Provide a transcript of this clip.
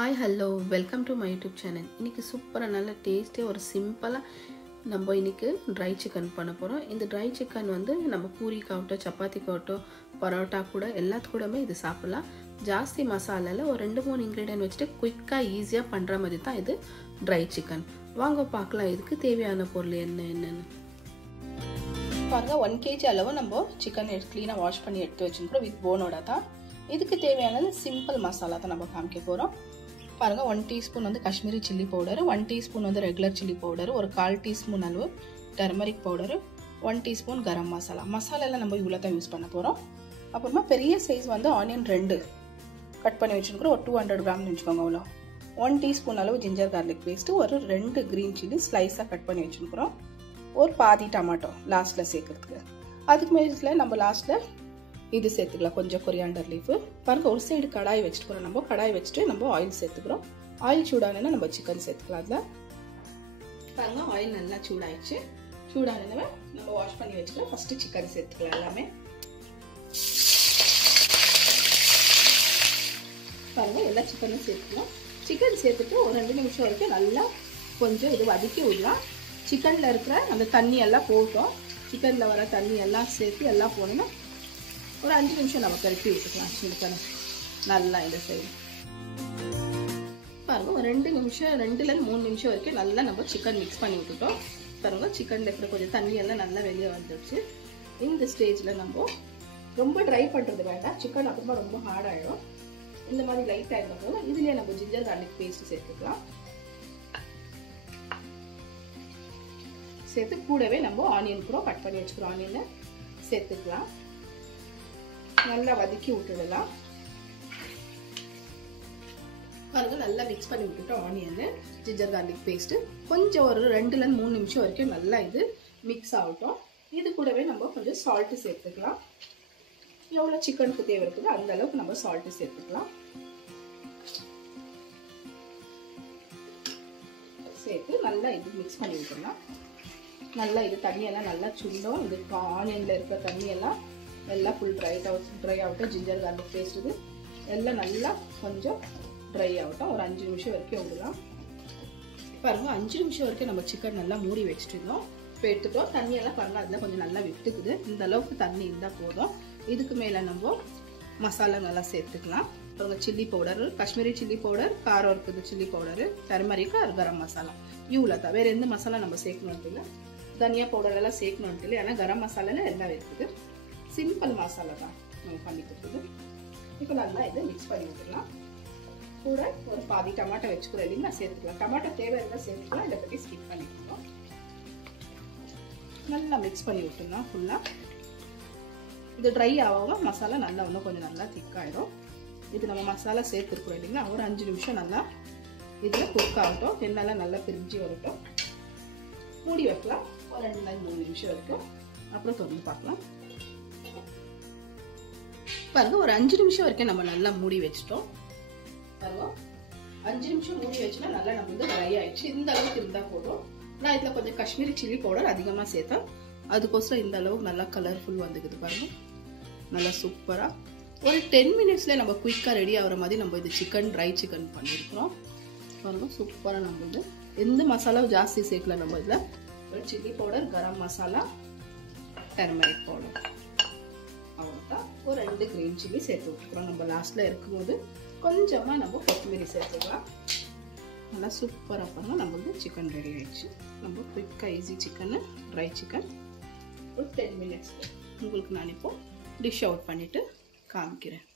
Hi, hello, welcome to my YouTube channel. இன்னைக்கு சூப்பரா நல்ல டேஸ்டியா ஒரு சிம்பிளா நம்ம இன்னைக்கு dry chicken பண்ண போறோம். இந்த dry chicken வந்து நம்ம பூரிக்காவட்டோ சப்பாத்திக்காவட்டோ பரோட்டா கூட எல்லாத்துக்கூடமே இது சாப்பிடலாம். ஜாஸ்தி மசாலால ஒரு 2-3 இன்கிரிடியன்ட் வச்சிட்டு குயிக்கா ஈஸியா பண்ற மாதிரி தான் இது dry chicken. வாங்க பார்க்கலாம் இதுக்கு தேவையான பொருள் என்னன்னு. பாருங்க 1 kg அளவு நம்ம chicken க்ளீனா வாஷ் பண்ணி எடுத்து வச்சிருக்கோம் with bone-ஓட தான். இதுக்கு தேவையான சிம்பிள் மசாலா தான் நம்ம காமிக்க போறோம். பாருங்க 1 டீஸ்பூன் வந்து காஷ்மீரி சில்லி பவுடர், 1 டீஸ்பூன் வந்து ரெகுலர் சில்லி பவுடர், ஒரு 1/4 டீஸ்பூன் அளவு turmeric powder, 1 teaspoon garam masala. மசாலால நம்ம இவ்வளவு தான் யூஸ் பண்ண போறோம். அப்புறமா பெரிய சைஸ் வந்து ஆனியன் 2 கட் பண்ணி வச்சிருக்கோம். ஒரு 200 கிராம் வெச்சுக்கோங்க அவ்வளோ. 1 டீஸ்பூன் அளவு ஜிஞ்சர் கார்லிக் பேஸ்ட், ஒரு 2 கிரீன் சில்லி ஸ்லைஸா கட் பண்ணி வச்சிருக்கோம். ஒரு பாதி டொமேட்டோ லாஸ்ட்ல சேர்க்கிறதுக்கு. அதுக்கு மேல நம்ம லாஸ்ட்ல இது சேர்த்துக்கலாம் கொஞ்சம் கொரியாண்டர் லீஃப். பாருங்க ஒரு சைடு கடாய் வச்சுக்கிறோம். நம்ம கடாய் வச்சுட்டு நம்ம ஆயில் சேர்த்துக்கிறோம். ஆயில் சூடானேன்னா நம்ம சிக்கன் சேர்த்துக்கலாம். அதில் பாருங்க ஆயில் நல்லா சூடாயிடுச்சு. சூடானதுமே நம்ம வாஷ் பண்ணி வச்சுக்கலாம். ஃபர்ஸ்ட் சிக்கன் சேர்த்துக்கலாம் எல்லாமே. பாருங்க எல்லா சிக்கனும் சேர்த்துக்கலாம். சிக்கன் சேர்த்துட்டு ஒரு 2 நிமிஷம் வரைக்கும் நல்லா கொஞ்சம் இது வதக்கி விடலாம். சிக்கன்ல இருக்கிற அந்த தண்ணி எல்லாம் போட்டோம். சிக்கன்ல வர தண்ணி எல்லாம் சேர்த்து எல்லாம் போனோம்னா ஒரு 5 நிமிஷம் நம்ம கறக்கி விட்டுக்கலாம். சிக்கன் நல்லா இந்த சைடு பாருங்க ஒரு 2 நிமிஷம் 2ல 3 நிமிஷம் வரைக்கும் நல்லா நம்ம சிக்கன் மிக்ஸ் பண்ணி விட்டுட்டோம். பாருங்க சிக்கன்ல இருக்கிற கொஞ்சம் தண்ணி எல்லாம் நல்லா வெளியே வந்துடுச்சு. இந்த ஸ்டேஜ்ல நம்ம ரொம்ப ட்ரை பண்றது வேண்டாம். சிக்கன் அப்புறமா ரொம்ப ஹார்ட் ஆயிடும். இந்த மாதிரி லைட் ஆயிடும் போது இதுலயே நம்ம ஜிஞ்சர் கார்லிக் பேஸ்ட் சேர்த்துக்கலாம். சேர்த்து கூடவே நம்ம ஆனியன் கூட கட் பண்ணி வச்சுக்கிறோம். ஆனியனை சேர்த்துக்கலாம். நல்லா வதக்கி விட்டுடலாம். பாருங்க நல்லா மிக்ஸ் பண்ணி விட்டுட்டோம். ஆனியன் ஜிஞ்சர் கார்லிக் பேஸ்ட் கொஞ்சம் ஒரு 2ல 3 நிமிஷம் வரைக்கும் நல்லா இது மிக்ஸ் ஆகட்டும். இது கூடவே நம்ம கொஞ்சம் சால்ட் சேர்த்துக்கலாம். எவ்வளவு சிக்கனுக்கு தேவை இருக்குதோ அந்த அளவுக்கு நம்ம சால்ட் சேர்த்துக்கலாம். சேர்த்து நல்லா இது மிக்ஸ் பண்ணி விட்டுடலாம். நல்லா இது தண்ணியெல்லாம் நல்லா சுண்டும். இது ஆனியன்ல இருக்கிற தண்ணியெல்லாம் எல்லாம் ஃபுல் ட்ரை ஆகட்டும். ஜிஞ்சர் கார்லிக் பேஸ்ட் இது எல்லாம் நல்லா கொஞ்சம் ட்ரை ஆகட்டும். ஒரு 5 நிமிஷம் வரைக்கும் விடலாம். பாருங்க 5 நிமிஷம் வரைக்கும் நம்ம சிக்கன் நல்லா மூடி வச்சுட்டு இருந்தோம். இப்போ எடுத்துட்டோம். தண்ணியெல்லாம் பாருங்க அதில் கொஞ்சம் நல்லா விட்டுக்குது. இந்த அளவுக்கு தண்ணி இருந்தால் போதும். இதுக்கு மேலே நம்ம மசாலா நல்லா சேர்த்துக்கலாம். அப்புறம் chilli powder, Kashmiri chilli powder, காரம் இருக்குது chilli powder, turmeric, garam masala இவ்வளோ தான். வேறு எந்த மசாலா நம்ம சேர்க்கணும் இல்லை. தனியா பவுடர் எல்லாம் சேர்க்கணும் இல்லை. ஏன்னா கரம் மசாலால எல்லாம் இருக்குது. சிம்பிள் மசாலா தான் நம்ம பண்ணி கொடுக்குது. இப்போ நல்லா இதை மிக்ஸ் பண்ணி விட்டுக்கலாம். கூட ஒரு பாதி டொமேட்டோ வச்சுக்கிறோம் இல்லைங்களா சேர்த்துக்கலாம். டொமேட்டோ தேவை இருந்தால் சேர்த்துக்கலாம். இதை பற்றி ஸ்கிப் பண்ணிக்கலாம். நல்லா மிக்ஸ் பண்ணி விட்டுலாம் ஃபுல்லாக. இது ட்ரை ஆகும். மசாலா நல்லா இன்னும் கொஞ்சம் நல்லா திக்காயிடும். இது நம்ம மசாலா சேர்த்துருக்குறோம் இல்லைங்களா. ஒரு 5 நிமிஷம் நல்லா இதில் குக் ஆகட்டும். எண்ணெல்லாம் நல்லா பிரிஞ்சு வரட்டும். மூடி வைக்கலாம் ஒரு 2-3 நிமிஷம் வரைக்கும். அப்புறம் தொடர்ந்து பார்க்கலாம். பாருங்க ஒரு 5 நிமிஷம் வரைக்கும் நம்ம நல்லா மூடி வச்சிட்டோம். பாருங்க 5 நிமிஷம் மூடி வச்சுனா நல்லா நம்ம வந்து ட்ரை ஆயிடுச்சு. இந்த அளவுக்கு இருந்தா போதும். நான் இதுல கொஞ்சம் காஷ்மீரி சில்லி பவுடர் அதிகமா சேர்த்தேன். அதுக்கோசரம் இந்த அளவுக்கு நல்லா கலர்ஃபுல் வந்துக்குது. பாருங்க நல்லா சூப்பரா ஒரு 10 மினிட்ஸ்ல நம்ம குயிக்கா ரெடி ஆகிற மாதிரி நம்ம இது சிக்கன் ட்ரை சிக்கன் பண்ணியிருக்கிறோம். பாருங்க சூப்பரா நம்ம இது எந்த மசாலாவும் ஜாஸ்தி சேர்க்கல. நம்ம இதுல ஒரு chilli powder, garam masala, turmeric powder அவ்வளோதான். ஒரு 2 கிரீன் சில்லி சேர்த்து விட்டுக்கிறோம். நம்ம லாஸ்ட்ல இருக்கும்போது கொஞ்சமா நம்ம கொத்தமல்லி சேர்த்துக்கலாம். நல்லா சூப்பராக பாருங்க நம்ம வந்து சிக்கன் ரெடி ஆயிடுச்சு. நம்ம குயிக்காக ஈஸி சிக்கன் ட்ரை சிக்கன் ஒரு 10 மினிட்ஸ் உங்களுக்கு நான் இப்போ டிஷ் அவுட் பண்ணிட்டு காமிக்கிறேன்.